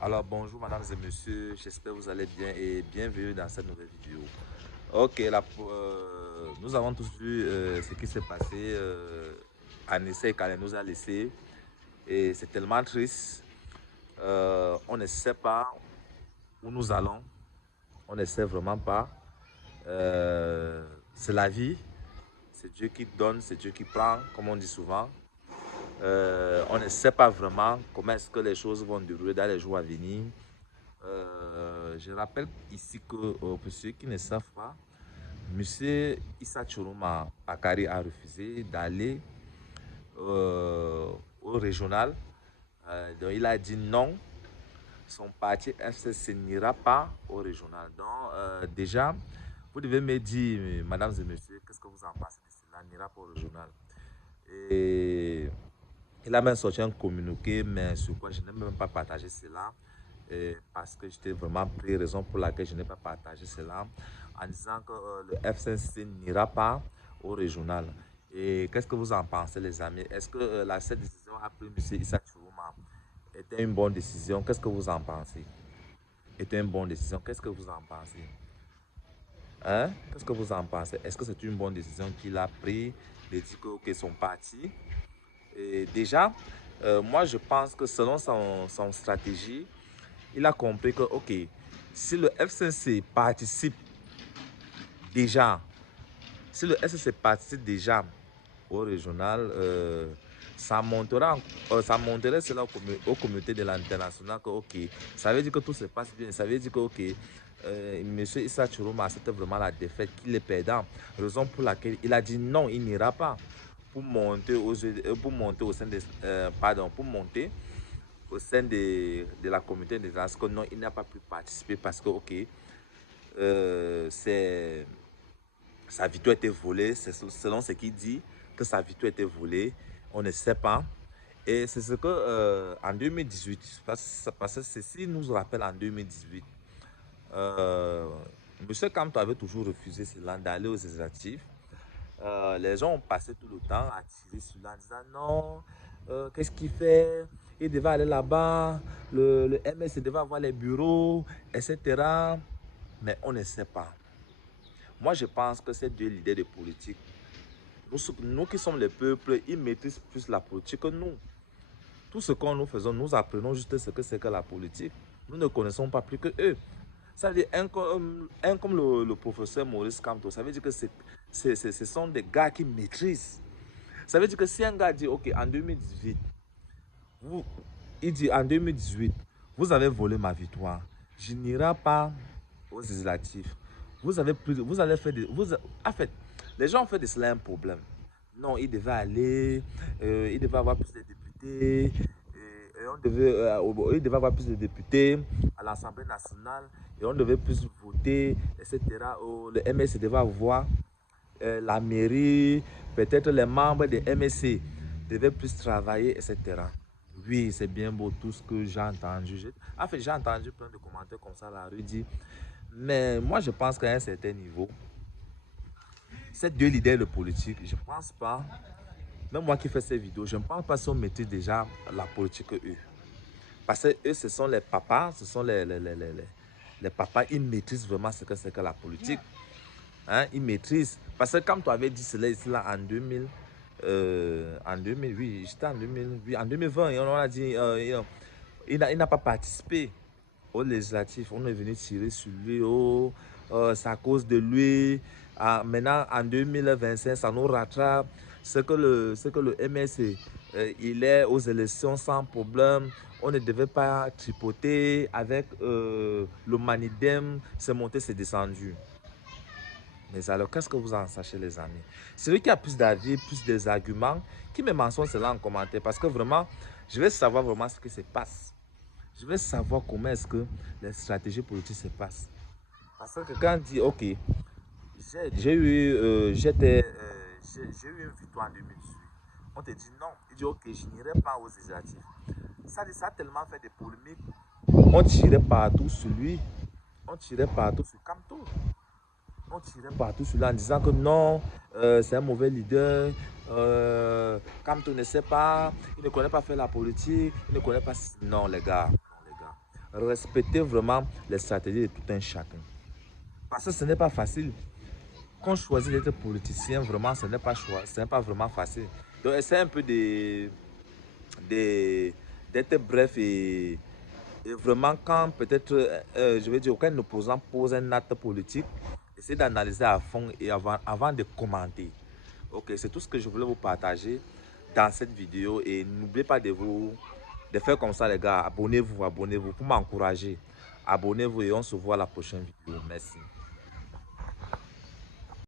Alors bonjour mesdames et messieurs, j'espère que vous allez bien et bienvenue dans cette nouvelle vidéo. Ok, nous avons tous vu ce qui s'est passé à Nice quand elle nous a laissé et c'est tellement triste. On ne sait pas où nous allons, on ne sait vraiment pas. C'est la vie, c'est Dieu qui donne, c'est Dieu qui prend, comme on dit souvent. On ne sait pas vraiment comment est-ce que les choses vont dérouler dans les jours à venir. Je rappelle ici que pour ceux qui ne savent pas, Monsieur Issa Chourouma Bakari a refusé d'aller au régional. Donc il a dit non, son parti FCC n'ira pas au régional. Donc déjà, vous devez me dire, mesdames et messieurs, qu'est-ce que vous en pensez de cela, n'ira pas au régional. Et il a même sorti un communiqué, mais sur quoi je n'ai même pas partagé cela. Parce que j'étais vraiment pris, raison pour laquelle je n'ai pas partagé cela, en disant que le FCC n'ira pas au régional. Et qu'est-ce que vous en pensez, les amis? Est-ce que cette décision a pris M. Issa Chourouma était une bonne décision? Qu'est-ce que vous en pensez? Était une bonne décision? Qu'est-ce que vous en pensez? Hein? Qu'est-ce que vous en pensez? Est-ce que c'est une bonne décision qu'il a prise de dire que okay, son parti? Et déjà, moi je pense que selon son stratégie, il a compris que, ok, si le FCC participe déjà, si le FCC participe déjà au régional, ça monterait cela au comité de l'international que, ok, ça veut dire que tout se passe bien, ça veut dire que, ok, M. Issa Chourouma accepte vraiment la défaite, qu'il est perdant, raison pour laquelle il a dit non, il n'ira pas pour monter pour monter au sein de, pardon, pour monter au sein de la communauté des que non, il n'a pas pu participer parce que, ok, sa victoire a été volée, c'est selon ce qu'il dit, que sa victoire a été volée, on ne sait pas. Et c'est ce que, en 2018, parce que ceci nous rappelle en 2018, M. Kamto avait toujours refusé cela d'aller aux législatives. Les gens ont passé tout le temps à tirer sur lui en disant non, qu'est-ce qu'il fait? Il devait aller là-bas, le MS devait avoir les bureaux, etc. Mais on ne sait pas. Moi, je pense que ces deux leaders de politique, nous qui sommes le peuple, ils maîtrisent plus la politique que nous. Tout ce que nous faisons, nous apprenons juste ce que c'est que la politique. Nous ne connaissons pas plus que eux. Ça veut dire, un comme le professeur Maurice Kamto, ça veut dire que ce sont des gars qui maîtrisent. Ça veut dire que si un gars dit, ok, en 2018, vous, il dit en 2018, vous avez volé ma victoire, je n'irai pas aux législatives. Vous allez faire en fait, les gens ont fait de cela un problème. Non, il devait aller, il devait avoir plus de députés, il devait avoir plus de députés à l'Assemblée nationale et on devait plus voter, etc. Le MSC devait avoir la mairie, peut-être les membres de MSC devaient plus travailler, etc. Oui, c'est bien beau tout ce que j'ai entendu. En fait, j'ai entendu plein de commentaires comme ça, la rue dit. Mais moi, je pense qu'à un certain niveau, ces deux leaders de politique, je ne pense pas, même moi qui fais ces vidéos, je ne pense pas si on mettait déjà la politique eux. Parce que eux, ce sont les papas, ce sont les papas, ils maîtrisent vraiment ce que c'est que la politique. Hein, ils maîtrisent. Parce que comme tu avais dit cela ici là en 2000, oui, j'étais en 2000, oui, en 2020, et on a dit, il n'a pas participé aux législatives. On est venu tirer sur lui, oh, c'est à cause de lui. Ah, maintenant, en 2025, ça nous rattrape. Ce que le MSC, il est aux élections sans problème. On ne devait pas tripoter avec le Manidem. C'est monté, c'est descendu. Mais alors, qu'est-ce que vous en sachez, les amis? Celui qui a plus d'avis, plus des arguments, qui me mentionne cela en commentaire. Parce que vraiment, je veux savoir vraiment ce qui se passe. Je veux savoir comment est-ce que les stratégies politiques se passent. Parce que quand on dit, ok, j'ai eu une victoire en 2018. On te dit non. Il dit, ok, je n'irai pas aux législatives. Ça a tellement fait des polémiques. On tirait partout sur lui. On tirait partout sur Kamto. On tirait partout sur lui en disant que non, c'est un mauvais leader. Kamto ne sait pas, il ne connaît pas faire la politique, il ne connaît pas. Non, les gars, non, les gars. respecter vraiment les stratégies de tout un chacun. Parce que ce n'est pas facile. Quand on choisit d'être politicien, vraiment, ce n'est pas vraiment facile. Donc, essaie un peu d'être bref et vraiment, quand peut-être, je vais dire, aucun opposant pose un acte politique, essaie d'analyser à fond et avant de commenter. Ok, c'est tout ce que je voulais vous partager dans cette vidéo. Et n'oubliez pas de faire comme ça, les gars. Abonnez-vous pour m'encourager. Abonnez-vous et on se voit à la prochaine vidéo. Merci.